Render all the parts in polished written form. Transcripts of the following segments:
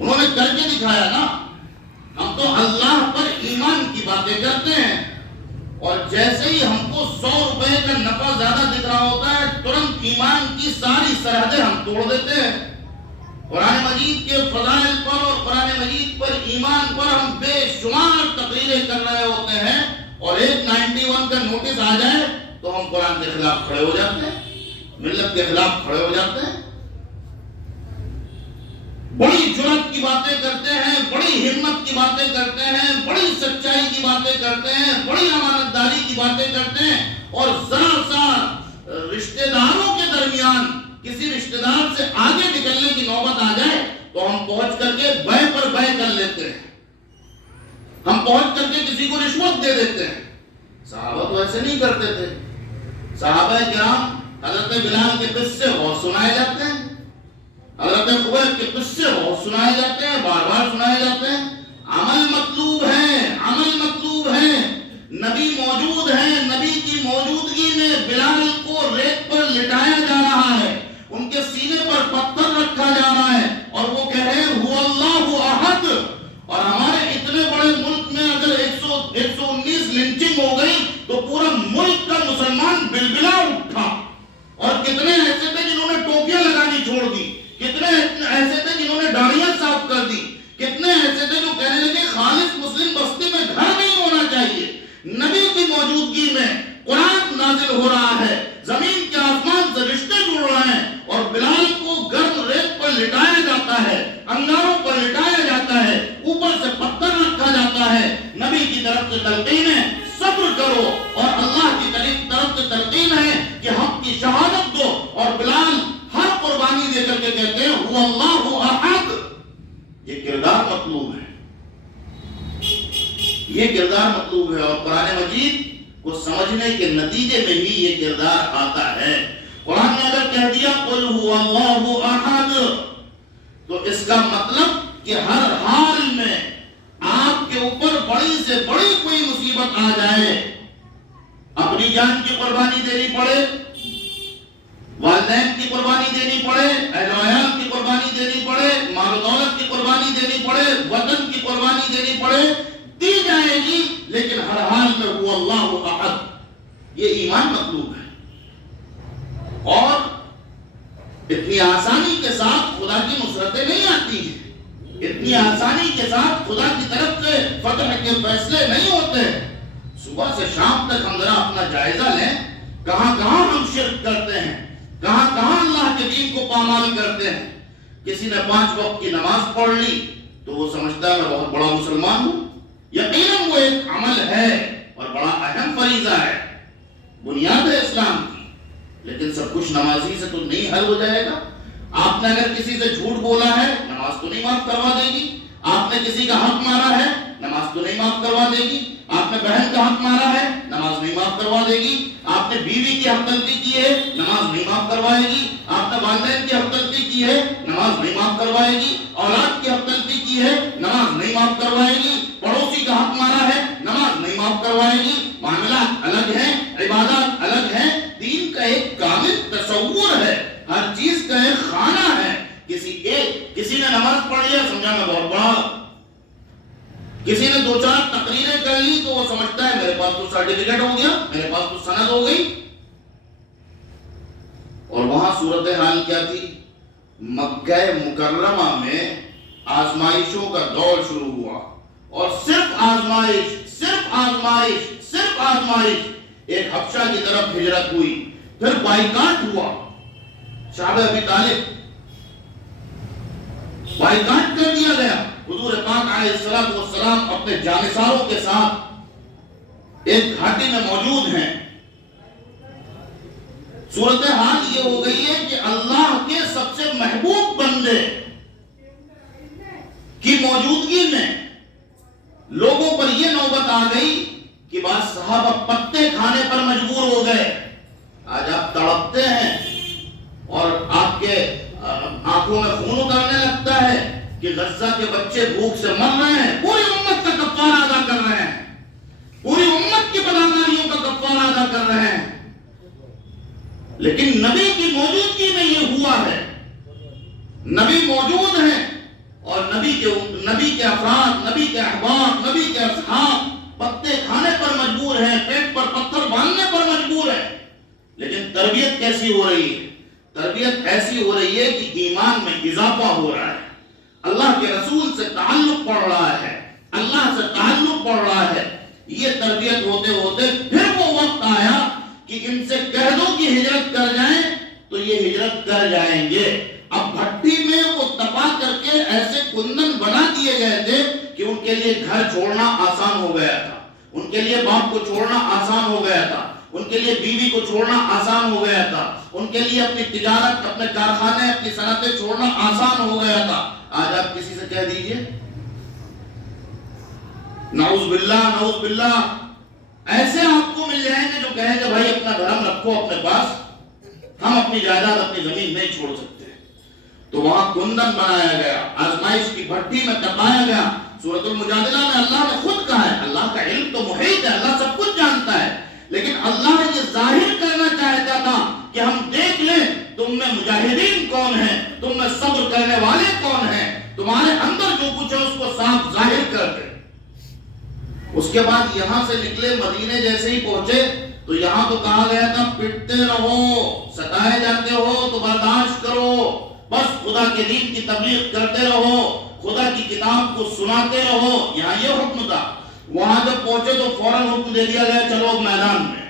انہوں نے کر کے دکھایا نا. ہم تو اللہ پر ایمان کی باتیں کرتے ہیں اور جیسے ہی ہم کو 100 روپے کا نفع زیادہ دکھ رہا ہوتا ہے ترنت ایمان کی ساری سرحدیں ہم توڑ دیتے ہیں. قرآن مجید کے فضائل پر اور قرآن مجید پر ایمان پر ہم بے شمار تقریریں کر رہے ہوتے ہیں اور ایک 91 کا نوٹس آ جائے تو ہم قرآن کے خلاف کھڑے ہو جاتے ہیں, ملت کے خلاف کھڑے ہو جاتے ہیں. بڑی جرأت کی باتیں کرتے ہیں, بڑی ہمت کی باتیں کرتے ہیں, بڑی سچائی کی باتیں کرتے ہیں, بڑی امانت داری کی باتیں کرتے ہیں اور ذرا سا رشتہ داروں کے درمیان کسی رشتہ دار سے آگے نکلنے کی نوبت آ جائے تو ہم پہنچ کر کے بے پر بے کر لیتے ہیں, ہم پہنچ کر کے کسی کو رشوت دے دیتے ہیں. صحابہ تو ایسے نہیں کرتے تھے. صحابہ کرام حضرت بلال کے قصے بہت سنائے جاتے ہیں, حضرت خبیب کے قصے بہت سنائے جاتے ہیں, بار بار سنائے جاتے ہیں. عمل مطلوب ہے, عمل مطلوب ہے. نبی موجود ہیں, نبی کی موجودگی میں بلال کو ریت پر لٹایا جا رہا ہے, ان کے سینے پر پتھر رکھا جا رہا ہے اور وہ کہہ رہے ہیں هو اللہ احد. اور ہمارے اتنے بڑے ملک میں اگر 119 لنچنگ ہو گئی تو پورا ملک کا مسلمان بلبلا اٹھا. اور کتنے ایسے تھے جنہوں نے ٹوپیاں لگانی چھوڑ دی, کتنے ایسے تھے جنہوں نے داڑیاں صاف کر دی, کتنے ایسے تھے جو کہنے لگے خالص مسلم بستی میں گھر نہیں ہونا چاہیے. نبی کی موجودگی میں قرآن نازل ہو رہا ہے, زمین کے آسمان سے رشتے جڑ رہے ہیں اور بلال کو گرم ریت پر لٹایا جاتا ہے, انگاروں پر لٹایا جاتا ہے, اوپر سے پتھر رکھا جاتا ہے. نبی کی طرف سے تلقین ہے صبر کرو اور اللہ کی طرف سے تلقین ہے کہ حق کی شہادت دو. اور بلال ہر قربانی دے کر کے کہتے ہیں هو اللہ احد. یہ کردار مطلوب ہے, یہ کردار مطلوب ہے اور قرآن مجید کو سمجھنے کے نتیجے میں ہی یہ کردار آتا ہے. قرآن نے اگر کہہ دیا قل هو اللہ احد تو اس کا مطلب کہ ہر حال میں آپ کے اوپر بڑی سے بڑی کوئی مصیبت آ جائے, اپنی جان کی قربانی دینی پڑے, والدین کی قربانی دینی پڑے, اہل و عیال کی قربانی دینی پڑے, مال و دولت کی قربانی دینی پڑے, وطن کی قربانی دینی پڑے, دی جائے گی, لیکن ہر حال میں هو اللہ احد. یہ ایمان مطلوب ہے. اور اتنی آسانی کے ساتھ خدا کی نصرتیں نہیں آتی ہیں, اتنی آسانی کے ساتھ خدا کی طرف سے فتح کے فیصلے نہیں ہوتے. صبح سے شام تک ہم ذرا اپنا جائزہ لیں, کہاں کہاں ہم شرک کرتے ہیں, کہاں کہاں اللہ کے دین کو پامال کرتے ہیں. کسی نے 5 وقت کی نماز پڑھ لی تو وہ سمجھتا ہے میں بہت بڑا مسلمان ہوں. یقیناً وہ ایک عمل ہے اور بڑا اہم فریضہ ہے, بنیاد ہے اسلام کی, لیکن سب کچھ نمازی سے تو نہیں حل ہو جائے گا. آپ نے اگر کسی سے جھوٹ بولا ہے نماز تو نہیں معاف کروا دے گی, آپ نے کسی کا حق مارا ہے نماز تو نہیں معاف کروا دے گی, آپ نے بہن کا حق مارا ہے نماز نہیں معاف کروا دے گی, آپ نے بیوی کی حق تلفی کی ہے نماز نہیں معاف کروائے گی, آپ نے والدین کی حق تلفی کی ہے نماز نہیں معاف کروائے گی, اولاد کی حق تلفی کی ہے نماز نہیں معاف کروائے گی, پڑوسی کا حق مارا ہے نماز نہیں معاف کروائے گی. معاملات الگ ہیں, عبادات الگ ہیں, دین کا ایک کامل تصور ہے, ہر چیز کا ایک خانہ ہے. کسی نے نماز پڑھ لیا سمجھا میں بہت بڑا, کسی نے 2-4 تقریریں کر لی تو وہ سمجھتا ہے میرے پاس تو سرٹیفکیٹ ہو گیا, میرے پاس تو سند ہو گئی. اور وہاں صورتحال کیا تھی؟ مکہ مکرمہ میں آزمائشوں کا دور شروع ہوا اور صرف آزمائش, صرف آزمائش, صرف آزمائش. ایک حبشہ کی طرف ہجرت ہوئی, پھر بائیکاٹ ہوا. صحابہ ابی طالب بائیکاٹ کر دیا گیا. حضور پاک علیہ السلام اپنے جانثاروں کے ساتھ ایک گھاٹی میں موجود ہیں. صورتحال یہ ہو گئی ہے کہ اللہ کے سب سے محبوب بندے کی موجودگی میں لوگوں پر یہ نوبت آ گئی کہ بعض صحابہ پتے کھانے پر مجبور ہو گئے. آج آپ تڑپتے ہیں اور آپ کے آنکھوں میں خون اترنے لگتا ہے کہ غزہ کے بچے بھوک سے مر رہے ہیں, پوری امت کا کفارہ ادا کر رہے ہیں, پوری امت کی بدعنوانیوں کا کفارہ ادا کر رہے ہیں. لیکن نبی کی موجودگی میں یہ ہوا ہے, نبی موجود ہیں اور نبی کے افراد، نبی کے احباب، نبی کے اصحاب پتے کھانے پر مجبور ہیں، پیٹ پر پتھر باندھنے پر مجبور ہیں، لیکن تربیت کیسی ہو رہی ہے؟ تربیت ایسی ہو رہی ہے کہ ایمان میں اضافہ ہو رہا ہے، اللہ کے رسول سے تعلق پڑ رہا ہے، اللہ سے تعلق پڑ رہا ہے۔ یہ تربیت ہوتے ہوتے پھر وہ وقت آیا کہ ان سے کہہ دو کہ ہجرت کر جائیں تو یہ ہجرت کر جائیں گے۔ اب بھٹی میں وہ تپا کر کے ایسے کندن بنا دیے گئے تھے کہ ان کے لیے گھر چھوڑنا آسان ہو گیا تھا، ان کے لیے باپ کو چھوڑنا آسان ہو گیا تھا، ان کے لیے بیوی کو چھوڑنا آسان ہو گیا تھا، ان کے لیے اپنی تجارت، اپنے کارخانے، اپنی صنعتیں چھوڑنا آسان ہو گیا تھا۔ آج آپ کسی سے کہہ دیجئے، نعوذ باللہ نعوذ باللہ، ایسے آپ کو مل جائیں گے جو کہیں کہ بھائی اپنا دھرم رکھو اپنے پاس، ہم اپنی جائیداد اپنی زمین نہیں چھوڑ سکتے۔ تو وہاں کندن بنایا گیا، آزمائش کی بھٹی میں تپایا گیا۔ سورۃ المجادلہ میں اللہ نے خود کہا ہے، اللہ کا علم تو محیط ہے، اللہ سب کچھ جانتا ہے، لیکن اللہ یہ ظاہر کرنا چاہتا تھا کہ ہم دیکھ لیں تم میں مجاہدین کون ہیں، تم میں صبر کرنے والے کون ہیں، تمہارے اندر جو کچھ ہے اس کو صاف ظاہر کر دے۔ اس کے بعد یہاں سے نکلے، مدینے جیسے ہی پہنچے تو یہاں تو کہا گیا تھا پٹتے رہو، ستائے جاتے ہو تو برداشت کرو، بس خدا کے دین کی تبلیغ کرتے رہو، خدا کی کتاب کو سناتے رہو، یہاں یہ حکم تھا۔ وہاں جب پہنچے تو فوراً حکم دے دیا گیا چلو میدان میں۔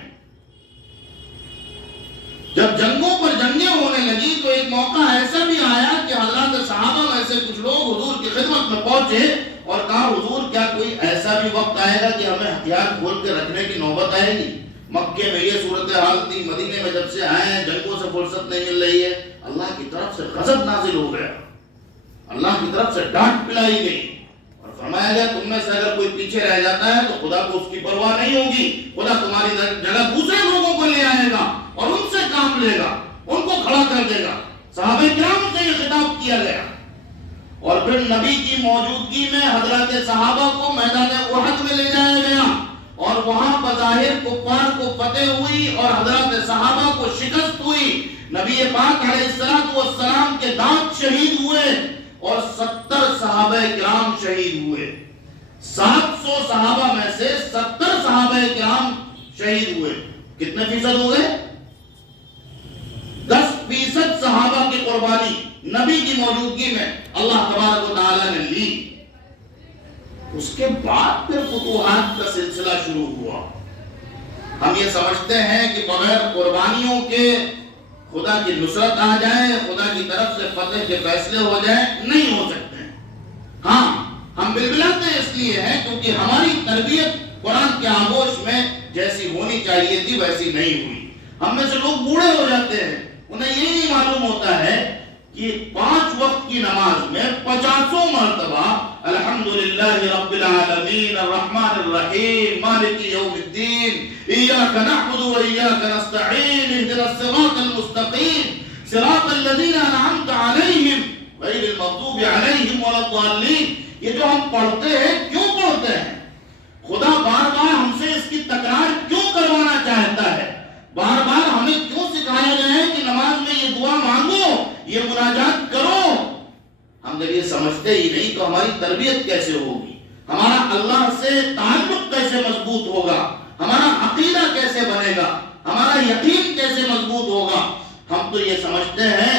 جب جنگوں پر جنگیں ہونے لگی تو ایک موقع ایسا بھی آیا کہ حضرات صحابہ میں سے کچھ لوگ حضور کی خدمت میں پہنچے اور کہا حضور کیا کوئی ایسا بھی وقت آئے گا کہ ہمیں ہتھیار کھول کے رکھنے کی نوبت آئے گی؟ مکے میں یہ صورتحال تھی، مدینے میں جب سے آئے ہیں جنگوں سے فرصت نہیں مل رہی ہے، اللہ کی طرف سے غضب نازل ہو گیا، اللہ کی طرف سے ڈانٹ پلائی گئی اور فرمایا گیا تم میں سے اگر کوئی پیچھے رہ جاتا ہے تو خدا کو اس کی پرواہ نہیں ہوگی، خدا تمہاری جگہ دوسرے لوگوں کو لے آئے گا اور ان سے کام لے گا، ان کو کھڑا کر دے گا۔ صحابہ کرام سے یہ خطاب کیا گیا اور پھر نبی کی موجودگی میں حضرات صحابہ کو میدان احد میں لے جایا گیا اور وہاں بظاہر کفار کو فتح ہوئی اور حضرات صحابہ کو شکست ہوئی۔ نبی پاک علیہ السلام کے دانت شہید ہوئے اور 70 صحابہ کرام شہید ہوئے۔ 700 صحابہ میں سے 70 صحابہ کرام شہید ہوئے۔ کتنے فیصد ہو گئے؟ 10% صحابہ کی قربانی نبی کی موجودگی میں اللہ تبارک و تعالی نے لی۔ اس کے بعد پھر فتوحات کا سلسلہ شروع ہوا۔ ہم یہ سمجھتے ہیں کہ بغیر قربانیوں کے خدا کی نصرت آ جائے، خدا کی طرف سے فتح کے فیصلے ہو جائیں، نہیں ہو سکتے ہیں۔ ہاں ہم بلبلاتے اس لیے ہیں کیونکہ ہماری تربیت قرآن کے آغوش میں جیسی ہونی چاہیے تھی ویسی نہیں ہوئی۔ ہم میں سے لوگ بوڑھے ہو جاتے ہیں، انہیں یہ نہیں معلوم ہوتا ہے کہ 5 وقت کی نماز میں 50 مرتبہ الحمدللہ رب العالمین الرحمن الرحیم مالک یوم الدین ایاک نعبد و ایاک نستعین اهدنا الصراط المستقیم صراط الذین انعمت علیہم غیر المغضوب علیہم ولا الضالین۔ یہ جو ہم پڑھتے ہیں کیوں پڑھتے ہیں؟ خدا بار بار ہم سے اس کی تکرار کیوں کروانا چاہتا ہے؟ بار بار ہمیں کیوں سکھایا گیا ہے کہ نماز میں یہ دعا مانگو، یہ مناجات کرو؟ ہم جب یہ سمجھتے ہی نہیں تو ہماری تربیت کیسے ہوگی؟ ہمارا اللہ سے تعلق کیسے مضبوط ہوگا؟ ہمارا عقیدہ کیسے بنے گا؟ ہمارا یقین کیسے مضبوط ہوگا؟ ہم تو یہ سمجھتے ہیں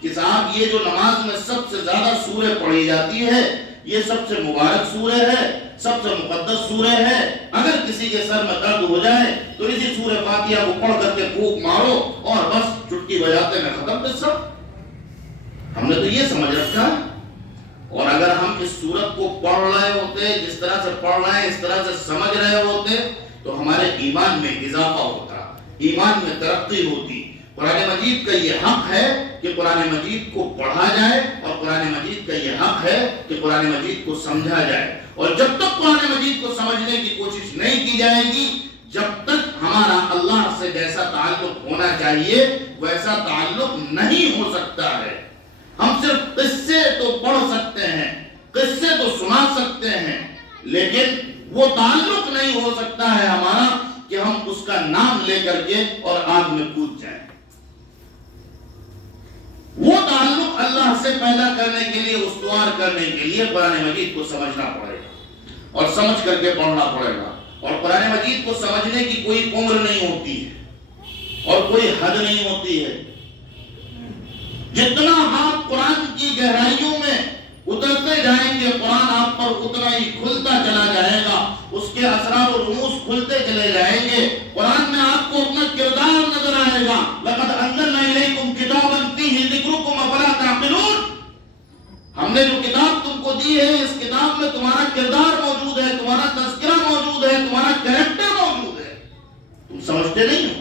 کہ صاحب یہ جو نماز میں سب سے زیادہ سورہ پڑھی جاتی ہے، یہ سب سے مبارک سورہ ہے، سب سے مقدس سورہ ہے، اگر کسی کے سر میں درد ہو جائے تو اسی سورہ فاتحہ کو پڑھ کر کے پھونک مارو اور بس چٹکی بجاتے میں ختم قصہ۔ ہم نے تو یہ سمجھ رکھا، اور اگر ہم اس سورت کو پڑھ رہے ہوتے، جس طرح سے پڑھ رہے ہیں اس طرح سے سمجھ رہے ہوتے تو ہمارے ایمان میں اضافہ ہوتا، ایمان میں ترقی ہوتی۔ قرآن مجید کا یہ حق ہے کہ قرآن مجید کو پڑھا جائے اور قرآن مجید کا یہ حق ہے کہ قرآن مجید کو سمجھا جائے، اور جب تک قرآن مجید کو سمجھنے کی کوشش نہیں کی جائے گی، جب تک ہمارا اللہ سے جیسا تعلق ہونا چاہیے ویسا تعلق نہیں ہو سکتا ہے۔ ہم صرف قصے تو پڑھ سکتے ہیں، قصے تو سنا سکتے ہیں، لیکن وہ تعلق نہیں ہو سکتا ہے ہمارا کہ ہم اس کا نام لے کر کے اور آگ میں کود جائیں۔ وہ تعلق اللہ سے پیدا کرنے کے لیے، استوار کرنے کے لیے قرآن مجید کو سمجھنا پڑے گا اور سمجھ کر کے پڑھنا پڑے گا۔ اور قرآن مجید کو سمجھنے کی کوئی عمر نہیں ہوتی ہے اور کوئی حد نہیں ہوتی ہے۔ جتنا آپ قرآن کی گہرائیوں میں اترتے جائیں گے، قرآن آپ پر اتنا ہی کھلتا چلا جائے گا، اس کے اسرار و رموز کھلتے چلے جائیں گے۔ قرآن میں آپ کو اپنا کردار نظر آئے گا۔ لَقَدْ أَنزَلْنَا إِلَيْكُمْ كِتَابًا فِيهِ ذِكْرُكُمْ أَفَلَا تَعْقِلُونَ۔ ہم نے جو کتاب تم کو دی ہے، اس کتاب میں تمہارا کردار موجود ہے، تمہارا تذکرہ موجود ہے، تمہارا کریکٹر موجود ہے، تم سمجھتے نہیں ہو۔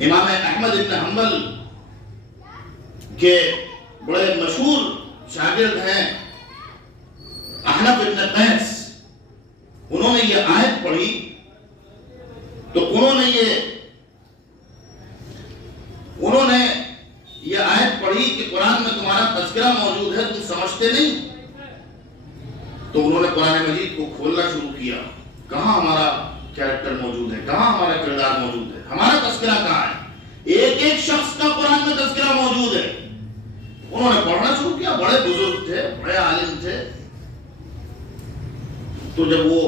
امام احمد بن حنبل کے بڑے مشہور شاگرد ہیں احنف بن قیس، انہوں نے یہ آیت پڑھی تو انہوں نے یہ آیت پڑھی کہ قرآن میں تمہارا تذکرہ موجود ہے، تم سمجھتے نہیں۔ تو انہوں نے قرآن مجید کو کھولنا شروع کیا، کہاں ہمارا کیریکٹر موجود ہے، کہاں ہمارا کردار موجود ہے، ہمارا تذکرہ کہاں ہے؟ ایک ایک شخص کا قرآن میں تذکرہ موجود ہے۔ انہوں نے پڑھنا شروع کیا، بڑے بزرگ تھے، بڑے عالم تھے۔ تو جب وہ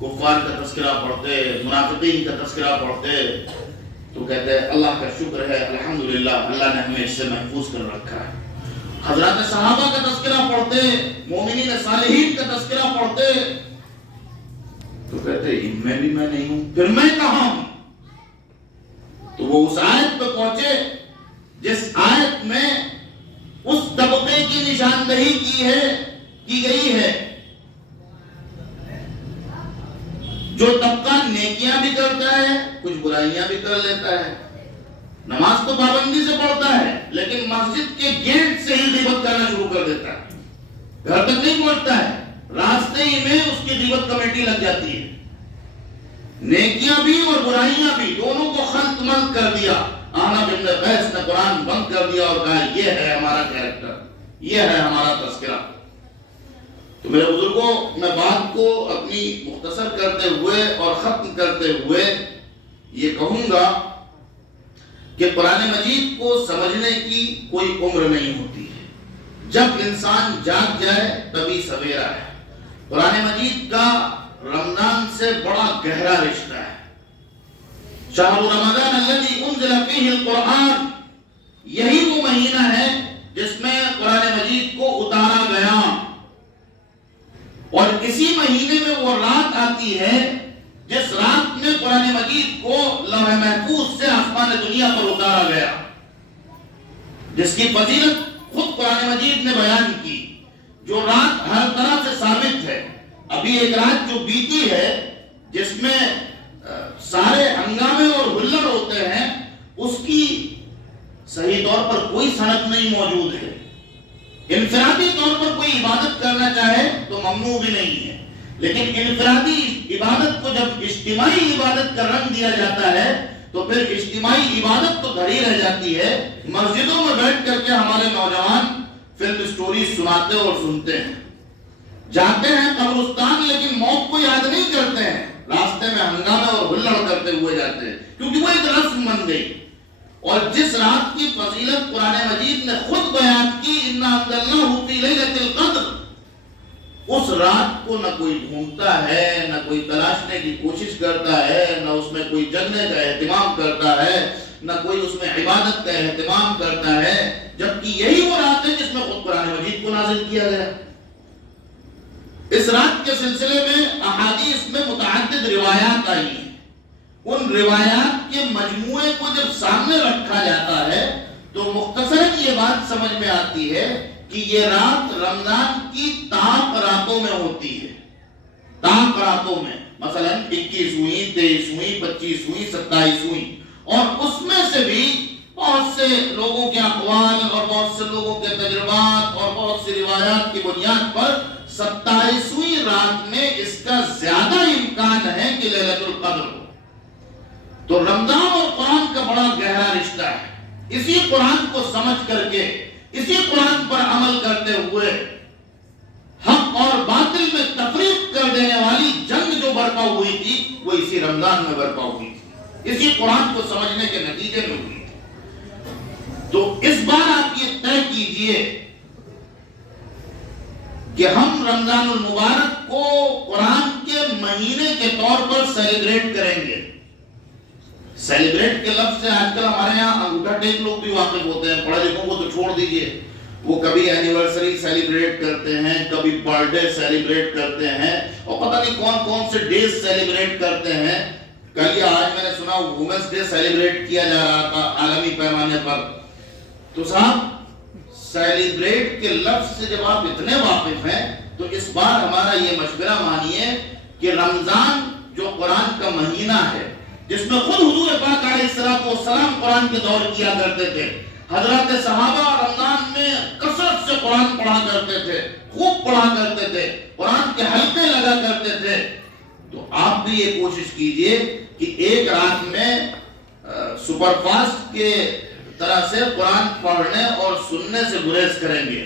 کفار کا تذکرہ پڑھتے، منافقین کا تذکرہ پڑھتے، تو کہتے ہیں اللہ کا شکر ہے، الحمدللہ اللہ نے ہمیں اس سے محفوظ کر رکھا ہے۔ حضرات صحابہ کا تذکرہ پڑھتے، مومنین صالحین کا تذکرہ پڑھتے، تو کہتے ان میں بھی میں نہیں ہوں، پھر میں کہاں ہوں؟ تو وہ اس آیت پہ پہنچے جس آیت میں اس طبقے کی نشاندہی کی گئی ہے جو طبقہ نیکیاں بھی کرتا ہے، کچھ برائیاں بھی کر لیتا ہے، نماز تو پابندی سے پڑھتا ہے لیکن مسجد کے گیٹ سے ہی غیبت کرنا شروع کر دیتا ہے، گھر تک نہیں پہنچتا ہے، راستے ہی میں اس کی غیبت کمیٹی لگ جاتی ہے۔ نیکیاں بھی اور برائیاں بھی دونوں کو خلط ملط کر دیا۔ احنف بن قیس نے قرآن بند کر دیا اور کہا یہ ہے ہمارا کیریکٹر، یہ ہے ہمارا تذکرہ۔ تو میرے بزرگوں، میں بات کو اپنی مختصر کرتے ہوئے اور ختم کرتے ہوئے یہ کہوں گا کہ قرآن مجید کو سمجھنے کی کوئی عمر نہیں ہوتی ہے، جب انسان جاگ جائے تبھی سویرا ہے۔ قرآن مجید کا رمضان سے بڑا گہرا رشتہ ہے۔ شہر رمضان الذی انزل فیہ القرآن، یہی وہ مہینہ ہے جس میں قرآن مجید کو اتارا گیا، اور اسی مہینے میں وہ رات آتی ہے جس رات میں قرآن مجید کو لوح محفوظ سے آسمان دنیا پر اتارا گیا، جس کی فضیلت خود قرآن مجید نے بیان کی، جو رات ہر طرح سے ثابت ہے۔ ابھی ایک رات جو بیتی ہے جس میں سارے ہنگامے اور ہلڑ ہوتے ہیں، اس کی صحیح طور پر کوئی سند نہیں موجود ہے۔ انفرادی طور پر کوئی عبادت کرنا چاہے تو ممنوع بھی نہیں ہے، لیکن انفرادی عبادت کو جب اجتماعی عبادت کا رنگ دیا جاتا ہے تو پھر اجتماعی عبادت تو دھری رہ جاتی ہے۔ مسجدوں میں بیٹھ کر کے ہمارے نوجوان فلم سٹوری سناتے اور سنتے ہیں، جاتے ہیں قبرستان لیکن موت کو یاد نہیں کرتے ہیں، راستے میں ہنگامے اور ہلڑ کرتے ہوئے جاتے ہیں، کیونکہ وہ ایک رسم بن گئی۔ اور جس رات کی فضیلت قرآن مجید نے خود بیان کی، اِنَّا أَنزَلْنَاهُ فِي لَيْلَةِ الْقَدْرِ، اس رات کو نہ کوئی ڈھونڈتا ہے، نہ کوئی تلاشنے کی کوشش کرتا ہے، نہ اس میں کوئی جگنے کا اہتمام کرتا ہے، نہ کوئی اس میں عبادت کا اہتمام کرتا ہے، جبکہ یہی وہ رات ہے جس میں خود قرآن مجید کو نازل کیا گیا۔ اس رات کے سلسلے میں احادیث میں متعدد روایات آئی ہیں۔ ان روایات کے مجموعے کو جب سامنے رکھا جاتا ہے تو مختصراً یہ بات سمجھ میں آتی ہے کہ یہ رات رمضان کی تاق راتوں میں ہوتی ہے۔ تاق راتوں میں مثلا 21ویں، 23ویں، 25ویں، 27ویں، اور اس میں سے بھی بہت سے لوگوں کے اقوال اور بہت سے لوگوں کے تجربات اور بہت سی روایات کی بنیاد پر 27ویں رات میں اس کا زیادہ امکان ہے کہ لیلۃ القدر ہو۔ تو رمضان اور قرآن کا بڑا گہرا رشتہ ہے۔ اسی قرآن کو سمجھ کر کے، اسی قرآن پر عمل کرتے ہوئے حق اور باطل میں تفریق کر دینے والی جنگ جو برپا ہوئی تھی وہ اسی رمضان میں برپا ہوئی تھی، اسی قرآن کو سمجھنے کے نتیجے میں ہوئی تھی۔ تو اس بار آپ یہ طے کیجئے کہ ہم رمضان المبارک کو قرآن کے مہینے کے طور پر سیلیبریٹ کریں گے. سیلیبریٹ کے لفظ سے آج کل ہمارے یہاں انگوٹھا ٹیک لوگ بھی واقف ہوتے ہیں. پڑھے لکھوں کو تو چھوڑ دیجئے، وہ کبھی اینیورسری سیلیبریٹ کرتے ہیں، کبھی برتھ ڈے سیلیبریٹ کرتے ہیں، اور پتہ نہیں کون کون سے ڈیز سیلیبریٹ کرتے ہیں. کل یا آج میں نے سنا وومنس ڈے سیلیبریٹ کیا جا رہا تھا عالمی پیمانے پر. تو صاحب سیلیبریٹ کے لفظ سے جب آپ اتنے واقف ہیں تو اس بار ہمارا یہ مشورہ مانیے کہ رمضان جو قرآن کا مہینہ ہے، جس میں خود حضور پاک علیہ السلام قرآن کے دور کیا کرتے تھے، حضرات صحابہ رمضان میں کثرت سے قرآن پڑھا کرتے تھے، خوب پڑھا کرتے تھے، قرآن کے حلقے لگا کرتے تھے. تو آپ بھی یہ کوشش کیجئے کہ ایک رات میں سپر فاسٹ کے طرح سے قرآن پڑھنے اور سننے سے گریز کریں گے.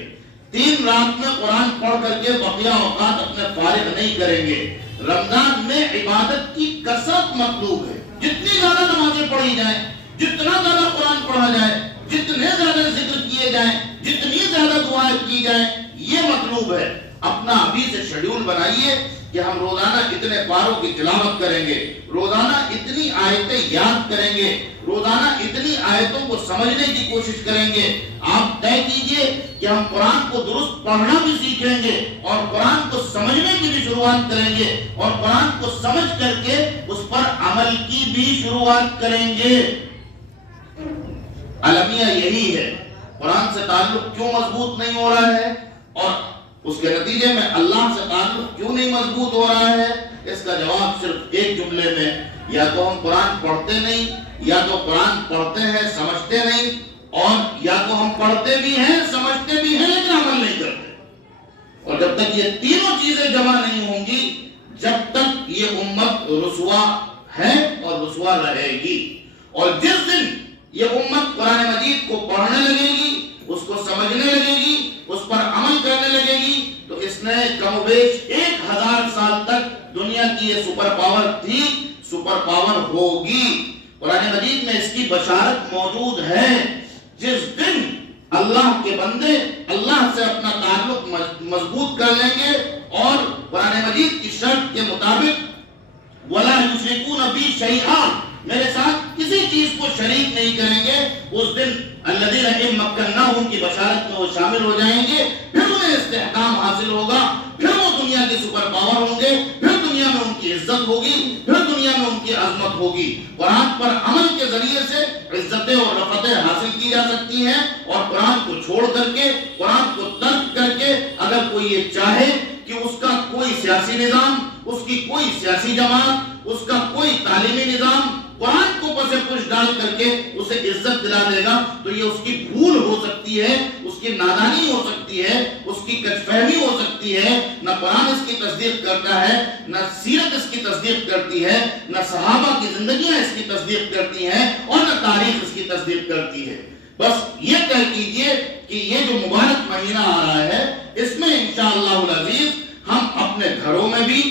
3 رات میں قرآن پڑھ کر کے بقیہ اوقات اپنے فارغ نہیں کریں گے. رمضان میں عبادت کی کثرت مطلوب ہے. جتنی زیادہ نمازیں پڑھی جائیں، جتنا زیادہ قرآن پڑھا جائے، جتنے زیادہ ذکر کیے جائیں، جتنی زیادہ دعائیں کی جائیں، یہ مطلوب ہے. اپنا ابھی سے شیڈول بنائیے کہ ہم روزانہ اتنے پاروں کی تلاوت کریں گے، روزانہ اتنی آیتیں یاد کریں گے، روزانہ اتنی آیتوں کو سمجھنے کی کوشش کریں گے. آپ طے کیجئے کہ ہم قرآن کو درست پڑھنا بھی سیکھیں گے اور قرآن کو سمجھنے کی بھی شروعات کریں گے اور قرآن کو سمجھ کر کے اس پر عمل کی بھی شروعات کریں گے. المیہ یہی ہے. قرآن سے تعلق کیوں مضبوط نہیں ہو رہا ہے اور اس کے نتیجے میں اللہ سے تعلق کیوں نہیں مضبوط ہو رہا ہے؟ اس کا جواب صرف ایک جملے میں، یا تو ہم قرآن پڑھتے نہیں، یا تو قرآن پڑھتے ہیں سمجھتے نہیں، اور یا تو ہم پڑھتے بھی ہیں سمجھتے بھی ہیں لیکن عمل نہیں کرتے. اور جب تک یہ تینوں چیزیں جمع نہیں ہوں گی، جب تک یہ امت رسوا ہے اور رسوا رہے گی. اور جس دن یہ امت قرآن مجید کو پڑھنے لگے گی، اس کو سمجھنے لگے گی، اس پر عمل کرنے لگے گی، تو اس نے کم و بیش 1000 سال تک دنیا کی یہ سپر پاور تھی، سپر پاور ہوگی. قرآن مجید میں اس کی بشارت موجود ہے. جس دن اللہ کے بندے اللہ سے اپنا تعلق مضبوط کر لیں گے اور قرآن مجید کی شرط کے مطابق وَلَا يُشْرِكُونَ بِي شَيْئًا، میرے ساتھ کسی چیز کو شریک نہیں کریں گے، اس دن الذین ان مکناہم کی بشارت میں وہ شامل ہو جائیں گے. پھر انہیں استحکام حاصل ہوگا، پھر وہ دنیا کے سپر پاور ہوں گے، پھر دنیا میں ان کی عزت ہوگی، پھر دنیا میں ان کی عظمت ہوگی. قرآن پر عمل کے ذریعے سے عزتیں اور رفتیں حاصل کی جا سکتی ہیں. اور قرآن کو چھوڑ کر کے، قرآن کو ترک کر کے اگر کوئی یہ چاہے کہ اس کا کوئی سیاسی نظام، اس کی کوئی سیاسی جماعت، اس کا کوئی تعلیمی نظام قرآن کو پس پش ڈال کر کے اسے عزت دلا دے گا، تو یہ اس کی بھول ہو سکتی ہے، اس کی نادانی ہو سکتی ہے، اس کی کج فہمی ہو سکتی ہے. نہ قرآن اس کی تصدیق کرتا ہے، نہ سیرت اس کی تصدیق کرتی ہے، نہ صحابہ کی زندگیاں اس کی تصدیق کرتی ہیں، اور نہ تاریخ اس کی تصدیق کرتی ہے. بس یہ طے کیجئے کہ یہ جو مبارک مہینہ آ رہا ہے، اس میں انشاءاللہ العزیز ہم اپنے گھروں میں بھی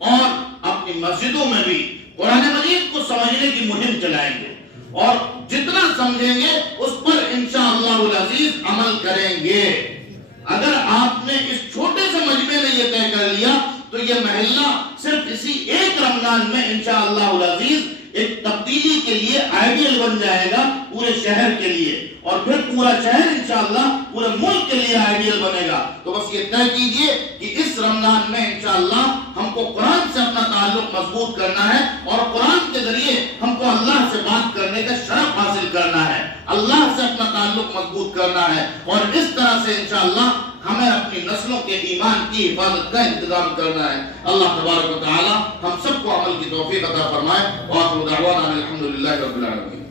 اور اپنی مسجدوں میں بھی قرآن مجید کو سمجھنے کی مہم چلائیں گے، اور جتنا سمجھیں گے اس پر انشاءاللہ العزیز عمل کریں گے. اگر آپ نے اس چھوٹے سے مجمع میں یہ طے کر لیا تو یہ محلہ صرف اسی ایک رمضان میں انشاءاللہ العزیز ایک تبدیلی کے لیے آئیڈیل بن جائے گا پورے شہر کے لیے، اور پھر پورا شہر انشاءاللہ پورے ملک کے لیے آئیڈیل بنے گا. تو بس یہ طے کیجئے کہ اس رمضان میں انشاءاللہ ہم کو قرآن سے اپنا تعلق مضبوط کرنا ہے، اور قرآن کے ذریعے ہم کو اللہ سے بات کرنے کا شرف حاصل کرنا ہے، اللہ سے اپنا تعلق مضبوط کرنا ہے. اور اس طرح سے انشاءاللہ ہمیں اپنی نسلوں کے ایمان کی حفاظت کا انتظام کرنا ہے. اللہ تبارک و تعالی ہم سب کو عمل کی توفیق عطا فرمائے. وآخر دعوانا الحمدللہ رب العالمین.